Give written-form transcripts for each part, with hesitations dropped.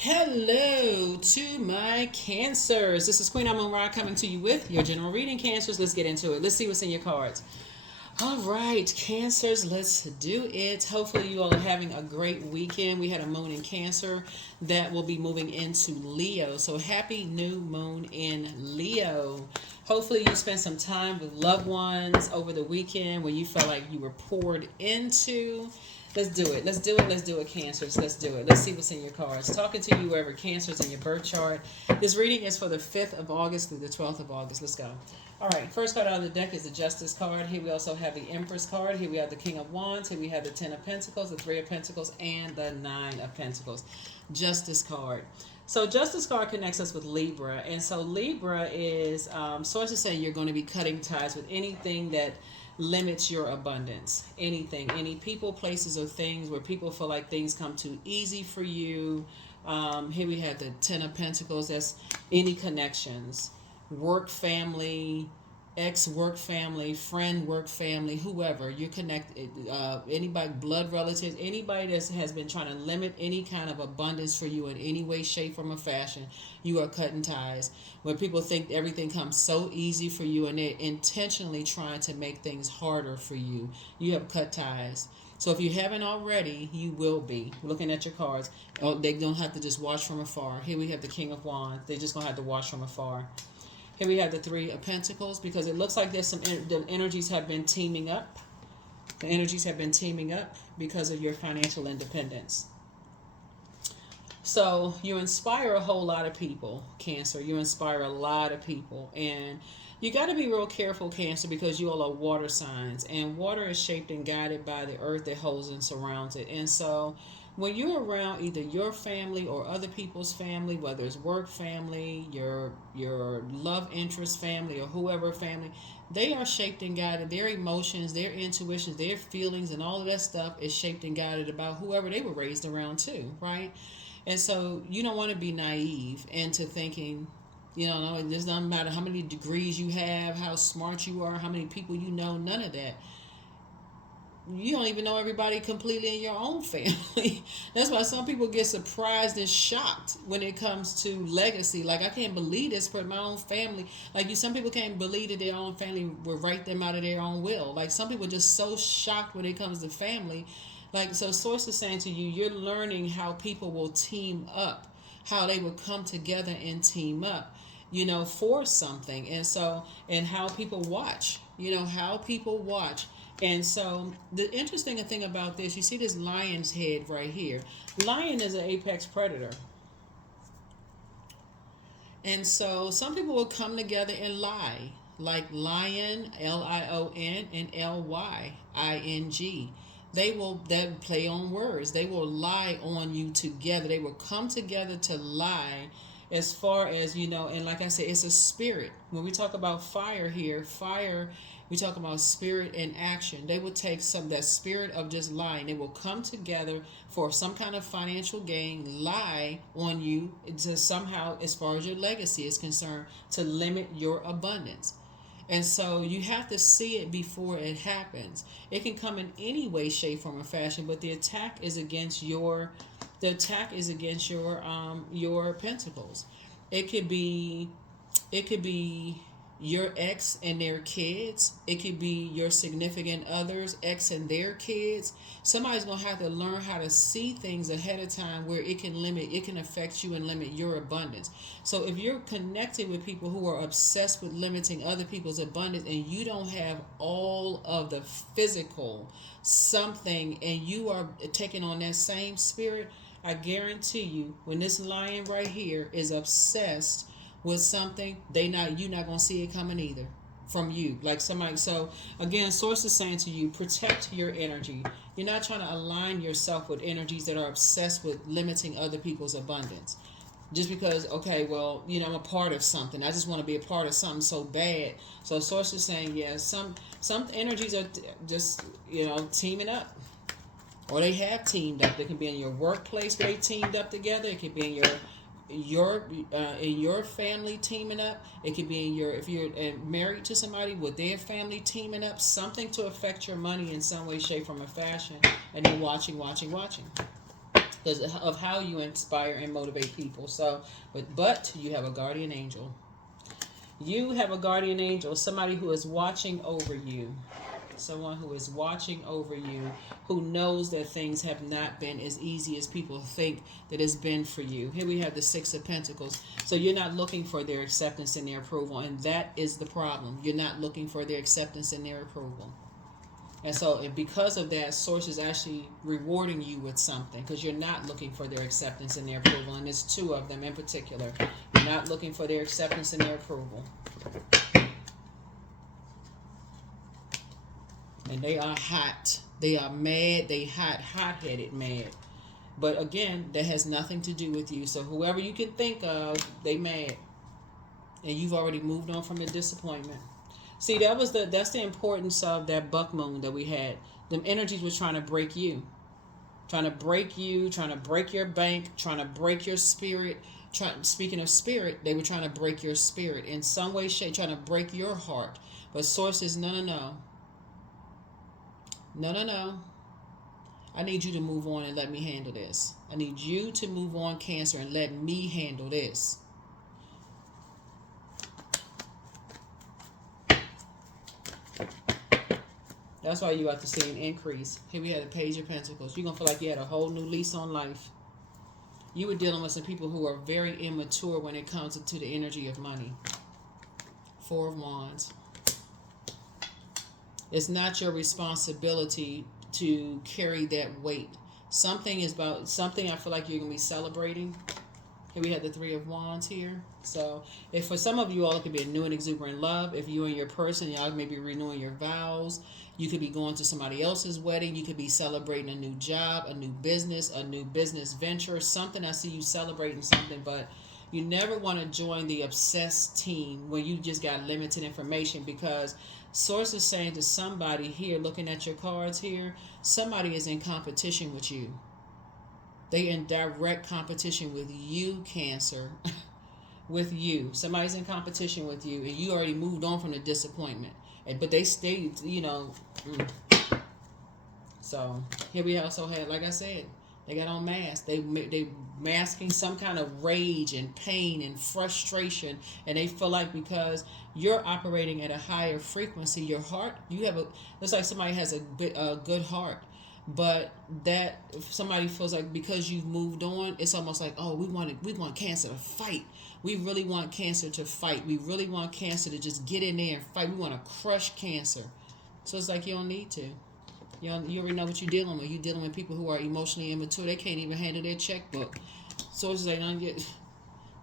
Hello to my cancers. This is Queen Amun Ra coming to you with your general reading, cancers. Let's get into it. Let's see what's in your cards. All right, cancers, let's do it. Hopefully you all are having a great weekend. We had a moon in Cancer that will be moving into Leo. So happy new moon in Leo. Hopefully you spent some time with loved ones over the weekend when you felt like you were poured into. Let's do it. Let's do it. Let's do it, Cancers. Let's do it. Let's see what's in your cards. Talking to you, wherever Cancer's in your birth chart. This reading is for the 5th of August through the 12th of August. Let's go. All right. First card out of the deck is the Justice card. Here we also have the Empress card. Here we have the King of Wands. Here we have the Ten of Pentacles, the Three of Pentacles, and the Nine of Pentacles. Justice card. So Justice card connects us with Libra. And so Libra is, sources say you're going to be cutting ties with anything that limits your abundance. Anything, any people, places, or things where people feel like things come too easy for you. Here we have the Ten of Pentacles. That's any connections, work, family, ex-work family, friend, work family, whoever you're connected, anybody, blood relatives, anybody that has been trying to limit any kind of abundance for you in any way, shape, form, or fashion. You are cutting ties. When people think everything comes so easy for you and they're intentionally trying to make things harder for you, you have cut ties. So if you haven't already, you will be. Looking at your cards, oh, they don't have to just watch from afar. Here we have the King of Wands. They're just going to have to watch from afar. Here we have the Three of Pentacles, because it looks like there's the energies have been teaming up. The energies have been teaming up because of your financial independence. So you inspire a whole lot of people, Cancer. You inspire a lot of people. And you got to be real careful, Cancer, because you all are water signs. And water is shaped and guided by the earth that holds and surrounds it. And so when you're around either your family or other people's family, whether it's work family, your love interest family, or whoever family, they are shaped and guided. Their emotions, their intuitions, their feelings, and all of that stuff is shaped and guided about whoever they were raised around too, right? And so you don't want to be naive into thinking, no, it doesn't matter how many degrees you have, how smart you are, how many people you know, none of that. You don't even know everybody completely in your own family. That's why some people get surprised and shocked when it comes to legacy. Like, I can't believe this for my own family. Like, some people can't believe that their own family will write them out of their own will. Like, some people are just so shocked when it comes to family. Like, so Source is saying to you, you're learning how people will team up, how they will come together and team up, for something. And so, and how people watch, how people watch. And so the interesting thing about this, you see this lion's head right here. Lion is an apex predator. And so some people will come together and lie, like lion, Lion, and Lying. They play on words. They will lie on you together. They will come together to lie, as far as, and like I said, it's a spirit. When we talk about fire here, we talk about spirit and action. They will take that spirit of just lying. They will come together for some kind of financial gain, lie on you to somehow, as far as your legacy is concerned, to limit your abundance. And so you have to see it before it happens. It can come in any way, shape, form, or fashion, but the attack is against your your pentacles. It could be your ex and their kids. It could be your significant others, ex and their kids. Somebody's going to have to learn how to see things ahead of time where it can affect you and limit your abundance. So if you're connected with people who are obsessed with limiting other people's abundance, and you don't have all of the physical something, and you are taking on that same spirit, I guarantee you, when this lion right here is obsessed with something, you're not gonna see it coming either from you. Like somebody. So again, Source is saying to you, protect your energy. You're not trying to align yourself with energies that are obsessed with limiting other people's abundance. Just because, okay, well, I'm a part of something. I just want to be a part of something so bad. So Source is saying, yeah, some energies are just teaming up. Or they have teamed up. They can be in your workplace where they teamed up together. It could be in your family teaming up. It could be if you're married to somebody with their family teaming up. Something to affect your money in some way, shape, form, or fashion. And then watching. because of how you inspire and motivate people. So, but you have a guardian angel. You have a guardian angel, somebody who is watching over you. Someone who is watching over you, who knows that things have not been as easy as people think that it's been for you. Here we have the Six of Pentacles. So you're not looking for their acceptance and their approval, and that is the problem. You're not looking for their acceptance and their approval. And so because of that, Source is actually rewarding you with something, because you're not looking for their acceptance and their approval. And there's two of them in particular. You're not looking for their acceptance and their approval. And they are hot. They are mad. They hot-headed mad. But again, that has nothing to do with you. So whoever you can think of, they mad. And you've already moved on from the disappointment. See, that's the importance of that buck moon that we had. Them energies were trying to break you. Trying to break you, trying to break your bank, trying to break your spirit. Speaking of spirit, they were trying to break your spirit in some way, shape, trying to break your heart. But Source says, no, no, no. No, no, no. I need you to move on and let me handle this. I need you to move on, Cancer, and let me handle this. That's why you have to see an increase. Here we had a Page of Pentacles. You're going to feel like you had a whole new lease on life. You were dealing with some people who are very immature when it comes to the energy of money. Four of Wands. It's not your responsibility to carry that weight. Something I feel like you're going to be celebrating. Here we have the Three of Wands here. So if for some of you all, it could be a new and exuberant love. If you and your person, y'all may be renewing your vows. You could be going to somebody else's wedding. You could be celebrating a new job, a new business venture, something. I see you celebrating something, but you never want to join the obsessed team when you just got limited information, because Source is saying to somebody here, looking at your cards here, somebody is in competition with you. They in direct competition with you, Cancer. With you. Somebody's in competition with you, and you already moved on from the disappointment. But they stayed, So here we also had, like I said, they got on masks. They masking some kind of rage and pain and frustration, and they feel like because you're operating at a higher frequency, your heart, it's like somebody has a good heart, but that if somebody feels like because you've moved on, it's almost like, oh, we want Cancer to fight. We really want Cancer to fight. We really want Cancer to just get in there and fight. We want to crush Cancer. So it's like you don't need to. You already know what you're dealing with. You're dealing with people who are emotionally immature. They can't even handle their checkbook. So it's like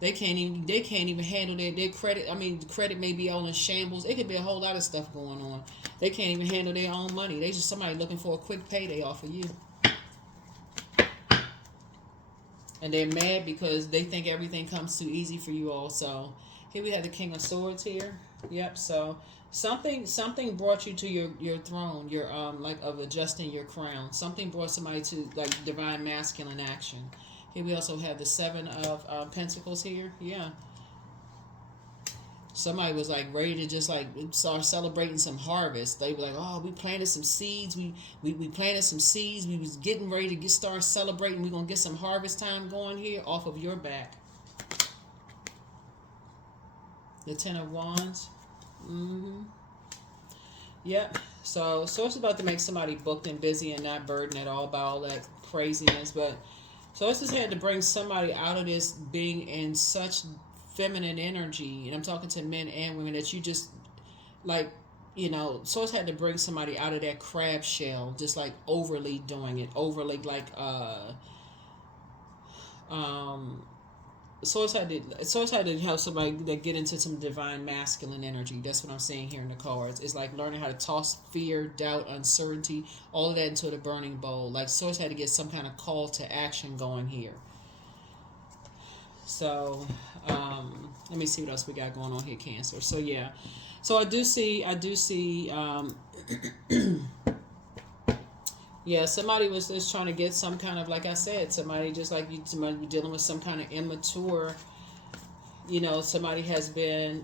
they can't even handle their credit. I mean, the credit may be all in shambles. It could be a whole lot of stuff going on. They can't even handle their own money. They just somebody looking for a quick payday off of you. And they're mad because they think everything comes too easy for you all. So here we have the King of Swords here. Yep. So something brought you to your throne, your like of adjusting your crown. Something brought somebody to like divine masculine action. Here we also have the Seven of Pentacles here. Yeah. Somebody was like ready to just like start celebrating some harvest. They were like, oh, we planted some seeds. We planted some seeds. We was getting ready to start celebrating. We're going to get some harvest time going here off of your back. The Ten of Wands. Yep. So it's about to make somebody booked and busy and not burdened at all by all that craziness. But so it's just had to bring somebody out of this being in such feminine energy, and I'm talking to men and women, that you just like, Source had to bring somebody out of that crab shell, just like overly doing it, overly like Source had to help somebody that get into some divine masculine energy. That's what I'm saying here in the cards. It's like learning how to toss fear, doubt, uncertainty, all of that into the burning bowl. Like Source had to get some kind of call to action going here. So let me see what else we got going on here, Cancer. So yeah, so I do see yeah, somebody was just trying to get some kind of, like I said, somebody just like somebody dealing with some kind of immature, somebody has been,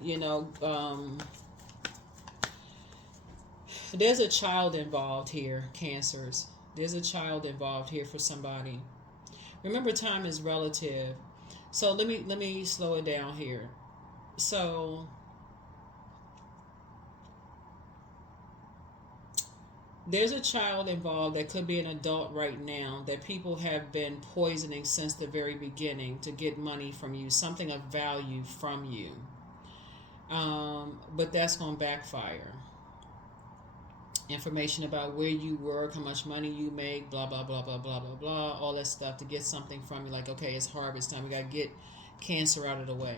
there's a child involved here, Cancers. There's a child involved here for somebody. Remember, time is relative. So let me slow it down here. So there's a child involved that could be an adult right now that people have been poisoning since the very beginning to get money from you, something of value from you. But that's going to backfire. Information about where you work, how much money you make, blah, blah, blah, blah, blah, blah, blah, all that stuff to get something from you. Like, okay, it's harvest time. We got to get Cancer out of the way.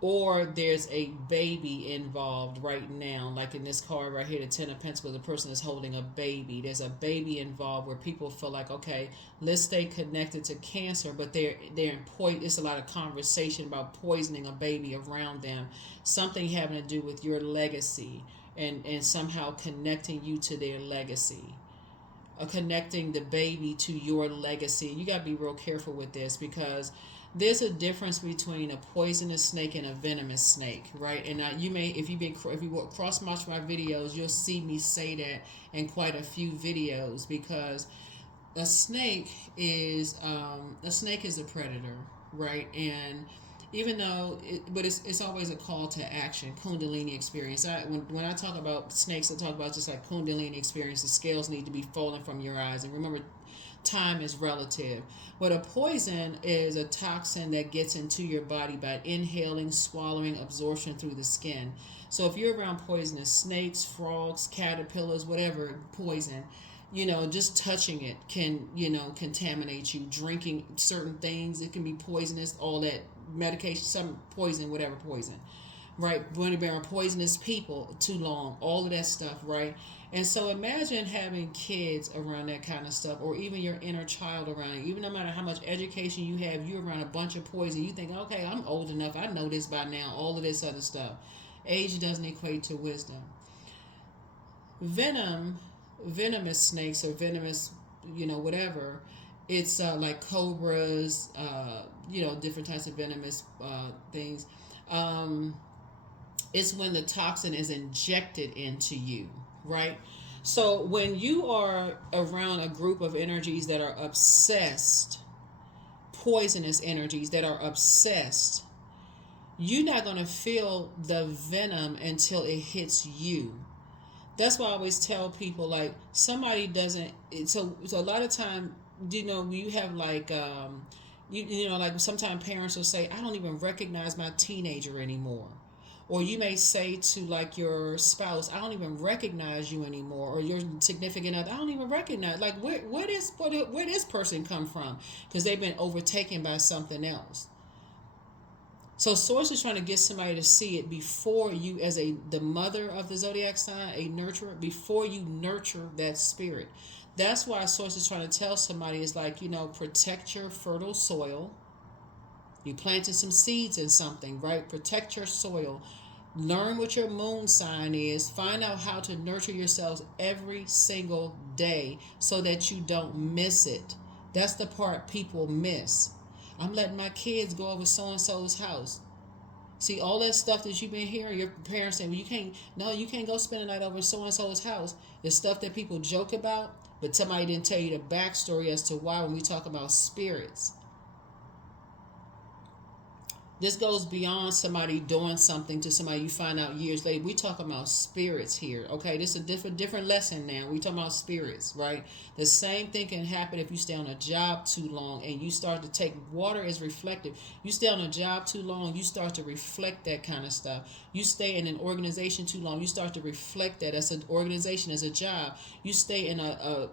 Or there's a baby involved right now, like in this card right here, the Ten of Pentacles, the person is holding a baby. There's a baby involved where people feel like, okay, let's stay connected to Cancer, but it's a lot of conversation about poisoning a baby around them, something having to do with your legacy, and somehow connecting you to their legacy. Connecting the baby to your legacy. You got to be real careful with this, because there's a difference between a poisonous snake and a venomous snake, right? And you may, if you cross watch my videos, you'll see me say that in quite a few videos, because a snake is a predator, right? And even though, it's always a call to action, Kundalini experience. When I talk about snakes, I talk about just like Kundalini experience. The scales need to be falling from your eyes, and remember, time is relative. But a poison is a toxin that gets into your body by inhaling, swallowing, absorption through the skin. So if you're around poisonous snakes, frogs, caterpillars, whatever poison, just touching it can, contaminate you. Drinking certain things, it can be poisonous. All that medication, some poison, whatever poison, right? When you're around poisonous people too long, all of that stuff, right? And so imagine having kids around that kind of stuff, or even your inner child around you. Even no matter how much education you have, you're around a bunch of poison. You think, okay, I'm old enough, I know this by now, all of this other stuff. Age doesn't equate to wisdom. Venomous snakes, or venomous, whatever. It's like cobras, different types of venomous things. It's when the toxin is injected into you, right? So when you are around a group of energies that are obsessed, poisonous energies that are obsessed, you're not going to feel the venom until it hits you. That's why I always tell people, like, somebody doesn't, so a lot of time, you have like, like sometimes parents will say, I don't even recognize my teenager anymore. Or you may say to like your spouse, I don't even recognize you anymore. Or your significant other, I don't even recognize. Like, where this person come from? Because they've been overtaken by something else. So Source is trying to get somebody to see it before you, as the mother of the Zodiac sign, a nurturer, before you nurture that spirit. That's why Source is trying to tell somebody, is like, protect your fertile soil. You planted some seeds in something, right? Protect your soil. Learn what your moon sign is. Find out how to nurture yourselves every single day so that you don't miss it. That's the part people miss. I'm letting my kids go over so-and-so's house. See, all that stuff that you've been hearing, your parents saying, well, you can't go spend the night over so-and-so's house. The stuff that people joke about, but somebody didn't tell you the backstory as to why when we talk about spirits. This goes beyond somebody doing something to somebody you find out years later. We talking about spirits here, okay? This is a different lesson now. We talking about spirits, right? The same thing can happen if you stay on a job too long and you start to take, water is reflective. You stay on a job too long, you start to reflect that kind of stuff. You stay in an organization too long, you start to reflect that as an organization, as a job. You stay in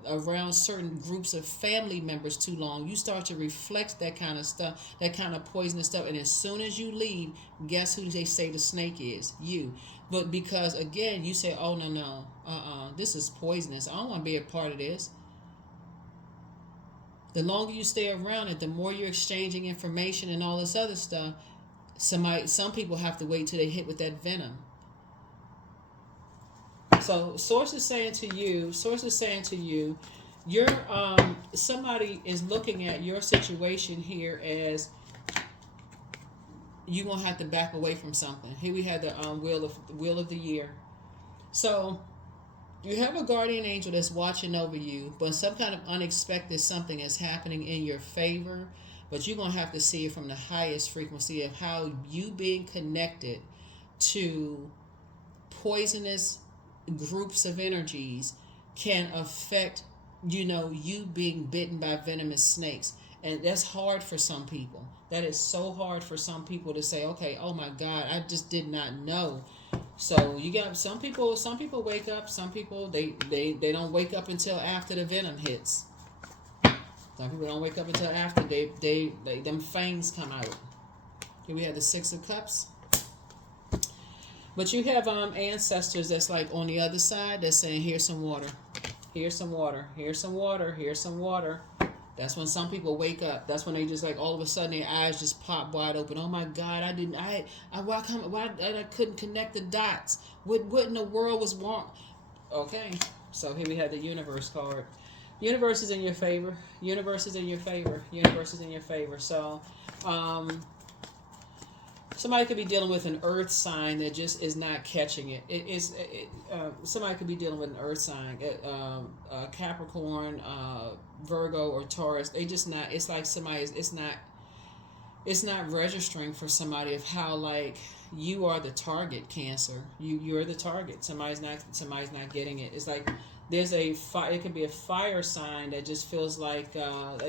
around certain groups of family members too long, you start to reflect that kind of stuff, that kind of poisonous stuff. And as soon as you leave, guess who they say the snake is? You. But because again, you say, oh no, this is poisonous, I don't want to be a part of this. The longer you stay around it, the more you're exchanging information and all this other stuff. Some people have to wait till they hit with that venom. So Source is saying to you, you're somebody is looking at your situation here as you're gonna have to back away from something. Here we had the wheel of the year. So You have a guardian angel that's watching over you, but some kind of unexpected something is happening in your favor. But you're going to have to see it from the highest frequency of how you being connected to poisonous groups of energies can affect, you being bitten by venomous snakes. And that's hard for some people. That is so hard for some people to say, okay, oh my God, I just did not know. So you got some people wake up, some people they don't wake up until after the venom hits. Some people don't wake up until after they them fangs come out. Here we have the Six of Cups. But you have ancestors that's like on the other side that's saying, here's some water. Here's some water. Here's some water. Here's some water. That's when some people wake up. That's when they just like all of a sudden their eyes just pop wide open. Oh my God, why I couldn't connect the dots. What in the world was wrong? Okay, so here we have the Universe card. Universe is in your favor. Universe is in your favor. Universe is in your favor. So, somebody could be dealing with an earth sign that just is not catching it. Somebody could be dealing with an earth sign, Capricorn, Virgo, or Taurus. They just not. It's like somebody. It's not registering for somebody of how like you are the target. Cancer. You're the target. Somebody's not getting it. It's like there's it could be a fire sign that just feels like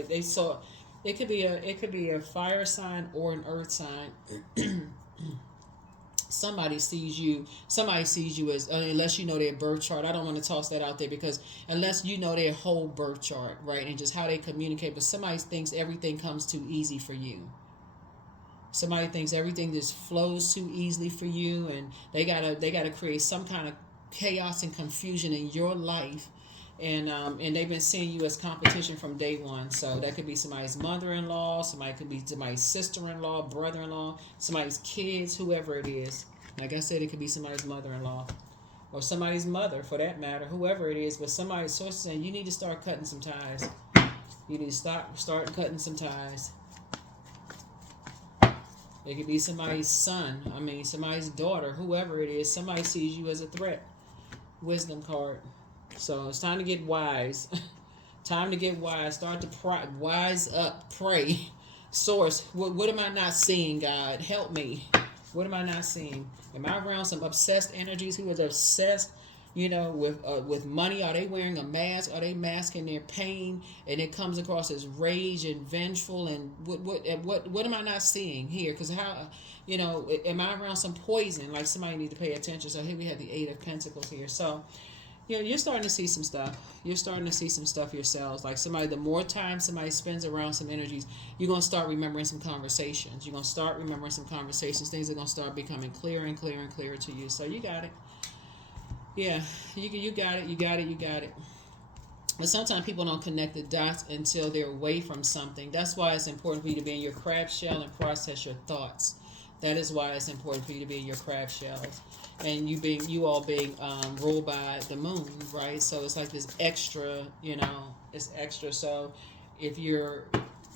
they saw. It could be a fire sign or an earth sign. Somebody sees you as unless you know their birth chart. I don't want to toss that out there because unless you know their whole birth chart, right, and just how they communicate, but somebody thinks everything comes too easy for you. Somebody thinks everything just flows too easily for you, and they gotta create some kind of chaos and confusion in your life. And they've been seeing you as competition from day one. So that could be somebody's mother-in-law, somebody could be somebody's sister-in-law, brother-in-law, somebody's kids, whoever it is. Like I said, it could be somebody's mother-in-law or somebody's mother, for that matter, whoever it is. But somebody's source saying you need to start cutting some ties. You need to start cutting some ties. It could be somebody's son. Somebody's daughter, whoever it is. Somebody sees you as a threat. Wisdom card. So it's time to get wise. Time to get wise. Start to wise up. Pray. Source. What am I not seeing, God? Help me. What am I not seeing? Am I around some obsessed energies who is obsessed, with money? Are they wearing a mask? Are they masking their pain? And it comes across as rage and vengeful. And what am I not seeing here? Because how, am I around some poison? Like somebody need to pay attention. So here we have the Eight of Pentacles here. So you're starting to see some stuff. You're starting to see some stuff yourselves. Like the more time somebody spends around some energies, you're going to start remembering some conversations. You're going to start remembering some conversations. Things are going to start becoming clearer and clearer and clearer to you. So you got it. Yeah, you got it. You got it. You got it. But sometimes people don't connect the dots until they're away from something. That's why it's important for you to be in your crab shell and process your thoughts. That is why it's important for you to be in your crab shells. And you all being ruled by the moon, right? So it's like this extra, it's extra. So if you're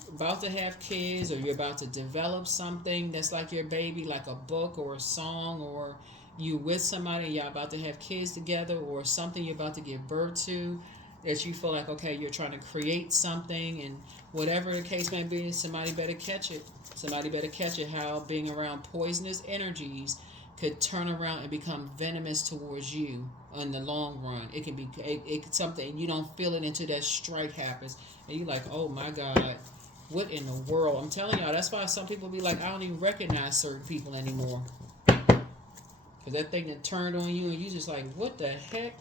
about to have kids or you're about to develop something that's like your baby, like a book or a song, or you with somebody and y'all about to have kids together, or something you're about to give birth to, that you feel like, okay, you're trying to create something, and whatever the case may be, somebody better catch it. Somebody better catch it, how being around poisonous energies could turn around and become venomous towards you in the long run. It can be it something you don't feel it until that strike happens, and you're like, oh my God, what in the world? I'm telling y'all, that's why some people be like, I don't even recognize certain people anymore, because that thing that turned on you, and you just like, what the heck?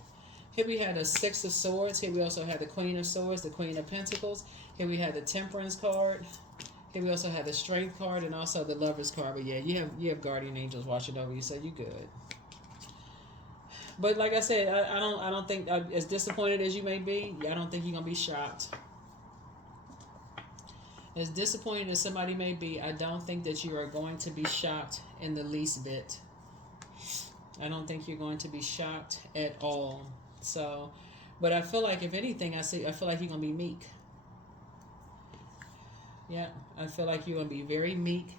Here we had the Six of Swords. Here we also had the Queen of Swords, the Queen of Pentacles. Here we had the Temperance card. Here we also have the Strength card and also the Lovers card. But yeah, you have guardian angels watching over you, so you good. But like I said, I don't think, as disappointed as you may be, I don't think you're gonna be shocked. As disappointed as somebody may be, I don't think that you are going to be shocked in the least bit. I don't think you're going to be shocked at all. So, but I feel like if anything, I feel like you're gonna be meek. Yeah, I feel like you're gonna be very meek.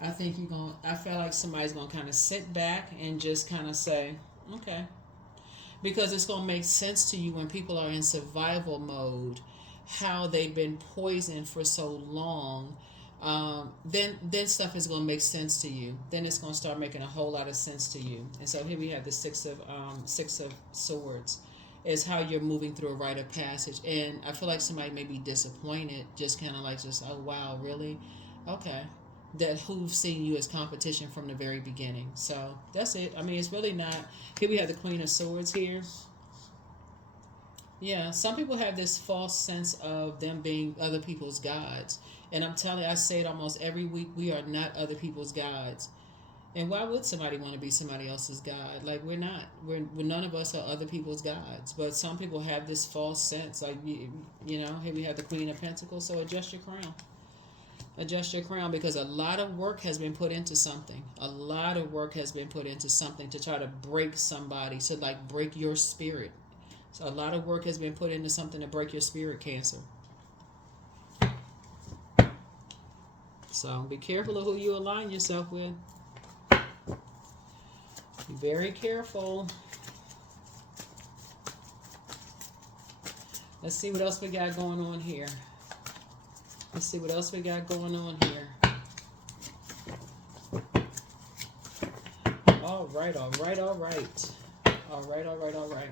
I feel like somebody's gonna kind of sit back and just kind of say, okay. because it's going to make sense to you when people are in survival mode, how they've been poisoned for so long. Then stuff is going to make sense to you. Then it's going to start making a whole lot of sense to you. And so here we have the six of swords, is how you're moving through a rite of passage. And I feel like somebody may be disappointed, just kind of like, just, oh wow, really? Okay. That who've seen you as competition from the very beginning. So that's it. I mean, it's really not. Here we have the Queen of Swords here. Yeah, some people have this false sense of them being other people's gods. And I'm telling you, I say it almost every week, we are not other people's gods. And why would somebody want to be somebody else's God? Like, we're not. We're none of us are other people's gods. But some people have this false sense. Like, here we have the Queen of Pentacles. So adjust your crown. Adjust your crown, because a lot of work has been put into something. A lot of work has been put into something to try to break somebody, to like break your spirit. So a lot of work has been put into something to break your spirit, Cancer. So be careful of who you align yourself with. Be very careful. Let's see what else we got going on here. Let's see what else we got going on here. All right, all right, all right. All right, all right, all right.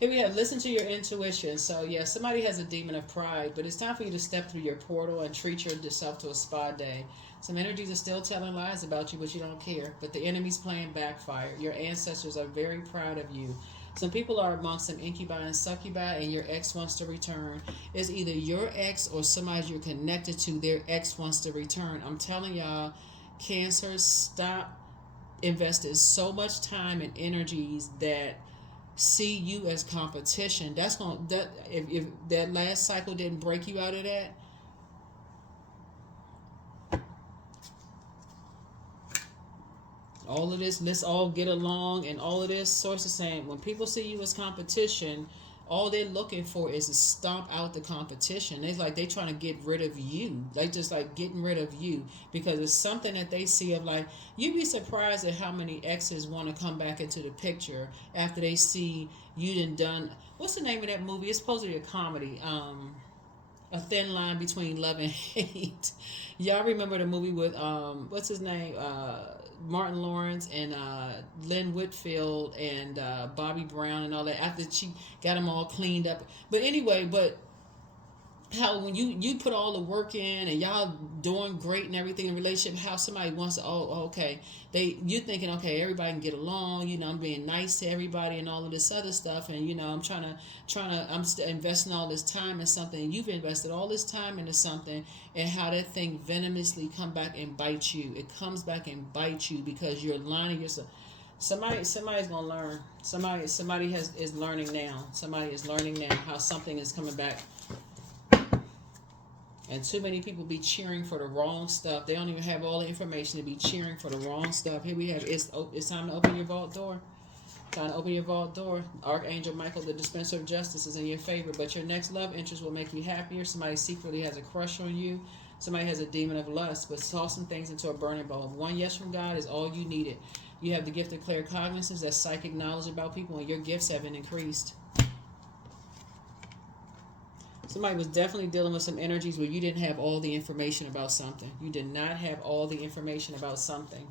Here we have, listen to your intuition. So, yeah, somebody has a demon of pride, but it's time for you to step through your portal and treat yourself to a spa day. Some energies are still telling lies about you, but you don't care. But the enemy's playing backfire. Your ancestors are very proud of you. Some people are amongst some incubi and succubi, and your ex wants to return. It's either your ex or somebody you're connected to, their ex wants to return. I'm telling y'all, Cancer, stop investing so much time and energies that see you as competition. That's gonna, that if that last cycle didn't break you out of that, all of this, let's all get along, and all of this, source is saying when people see you as competition, all they're looking for is to stomp out the competition. It's like they trying to get rid of you. They just like getting rid of you, because it's something that they see of like, you'd be surprised at how many exes want to come back into the picture after they see you done. What's the name of that movie? It's supposed to be a comedy. A Thin Line Between Love and Hate. Y'all remember the movie with what's his name? Martin Lawrence and Lynn Whitfield and Bobby Brown and all that, after she got them all cleaned up. But anyway, but how when you put all the work in and y'all doing great and everything in a relationship, how somebody wants to, okay, you thinking, okay, everybody can get along, I'm being nice to everybody and all of this other stuff, and I'm I'm investing all this time in something, and you've invested all this time into something, and how that thing venomously come back and bite you. It comes back and bites you because you're lining yourself. Somebody's gonna learn. Somebody is learning now. Somebody is learning now how something is coming back. And too many people be cheering for the wrong stuff. They don't even have all the information to be cheering for the wrong stuff. Here we have, it's time to open your vault door. Time to open your vault door. Archangel Michael, the dispenser of justice, is in your favor. But your next love interest will make you happier. Somebody secretly has a crush on you. Somebody has a demon of lust, but toss some things into a burning bowl. One yes from God is all you needed. You have the gift of claircognizance, that's psychic knowledge about people, and your gifts have been increased. Somebody was definitely dealing with some energies where you didn't have all the information about something. You did not have all the information about something.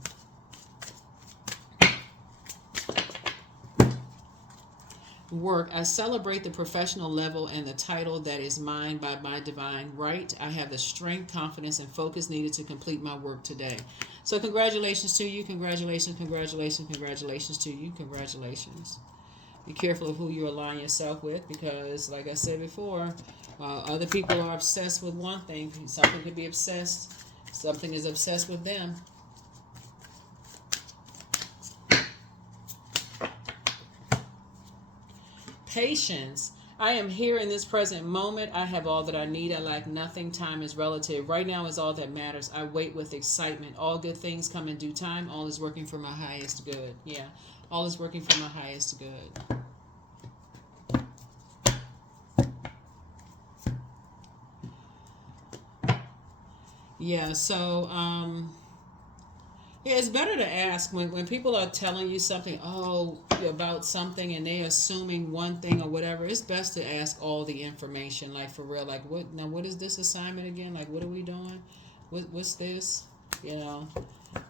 Work. I celebrate the professional level and the title that is mine by my divine right. I have the strength, confidence, and focus needed to complete my work today. So congratulations to you. Congratulations, congratulations, congratulations to you. Congratulations. Be careful of who you align yourself with, because, like I said before, other people are obsessed with one thing. Something could be obsessed. Something is obsessed with them. Patience. I am here in this present moment. I have all that I need. I lack nothing. Time is relative. Right now is all that matters. I wait with excitement. All good things come in due time. All is working for my highest good. Yeah. All is working for my highest good. Yeah, so Yeah, it's better to ask when people are telling you something, oh, about something, and they assuming one thing or whatever. It's best to ask all the information, like for real. Like, what is this assignment again? Like, what are we doing? What's this? You know.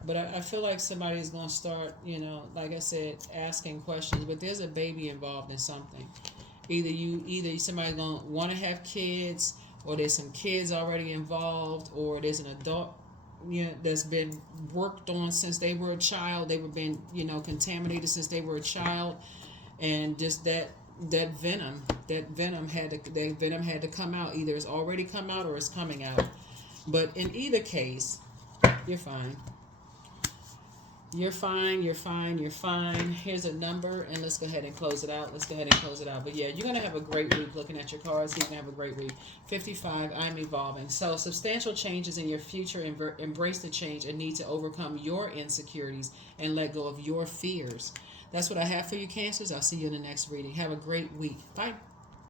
But I feel like somebody's gonna start, like I said, asking questions. But there's a baby involved in something. Either somebody's gonna want to have kids, or there's some kids already involved, or there's an adult, that's been worked on since they were a child. They were been, contaminated since they were a child, and just that venom had to come out. Either it's already come out or it's coming out. But in either case, you're fine. You're fine, you're fine, you're fine. Here's a number, and let's go ahead and close it out. But yeah, you're going to have a great week looking at your cards. You're going to have a great week. 55, I'm evolving. So, substantial changes in your future. Embrace the change and need to overcome your insecurities and let go of your fears. That's what I have for you, Cancers. I'll see you in the next reading. Have a great week. Bye.